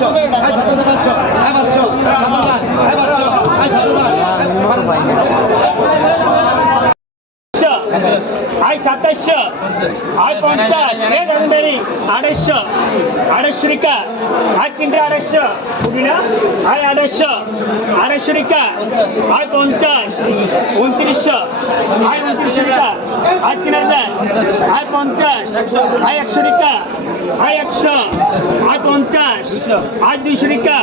পাঁচশো আয় সাত হাজার পাঁচশো আয় পাঁচশো সাত হাজার আয় পাঁচশো আয় সাত হাজার আয় সাতাশশো আয় পঞ্চাশ এ ধরুন আড়াইশো আড়াইশো রিকা আয় তিনটে আড়াইশো বুঝবি না আয় আড়াইশো আড়াইশো রিকা আয় পঞ্চাশ উনত্রিশশো আয় দুইশো রিক্কা,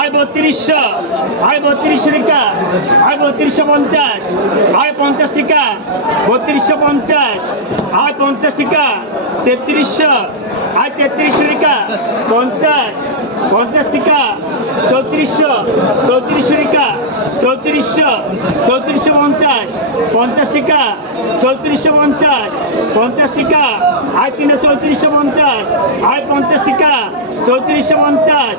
আয় বত্রিশশো আয় বত্রিশশো রিক্কা, আয় বত্রিশশো পঞ্চাশ, আয় পঞ্চাশ টিকা বত্রিশশো পঞ্চাশ, আয় পঞ্চাশ টিকা তেত্রিশশো, আয় তেত্রিশশো রিক্কা, পঞ্চাশ পঞ্চাশ টিকা চৌত্রিশশো চৌত্রিশশো চৌত্রিশশো চৌত্রিশশো পঞ্চাশ পঞ্চাশ টিকা, চৌত্রিশশো পঞ্চাশ পঞ্চাশ টিকা, আয় তিনশো চৌত্রিশশো পঞ্চাশ, আয় পঞ্চাশ টিকা, চৌত্রিশশো পঞ্চাশ।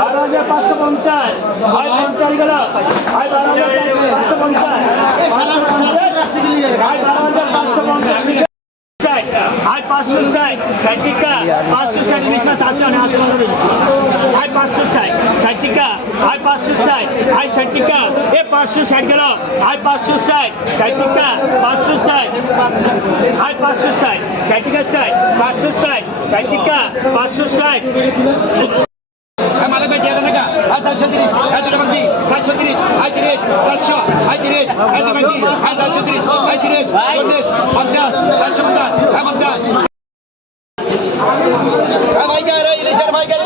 বারো হাজার পাঁচশো পঞ্চাশ, আয় পঞ্চাশ গেল আয় বারো হাজার পাঁচশো পঞ্চাশ আয় বারো হাজার পাঁচশো পঞ্চাশ আয় পাঁচশো ষাট ষাট টিকা পাঁচশো ষাট বিশ না সাতশো না আটশো পনেরো আয় পাঁচশো ষাট ষাট টিকা আয় পাঁচশো ষাট আয় ষাট টিকা এ পাঁচশো ষাট গেল আয় পাঁচশো ষাট ষাট। ভাই সাতশো তিরিশ আয় দুটো বাকি সাতশো তিরিশ আয় তিরিশ সাতশো আয় তিরিশ আয় দুটো বাকি আয় সাতশো তিরিশ আয় তিরিশ চল্লিশ, পঞ্চাশ সাতশো পঞ্চাশ আয় পঞ্চাশ আয় ভাইকার ইলিশের ভাইকার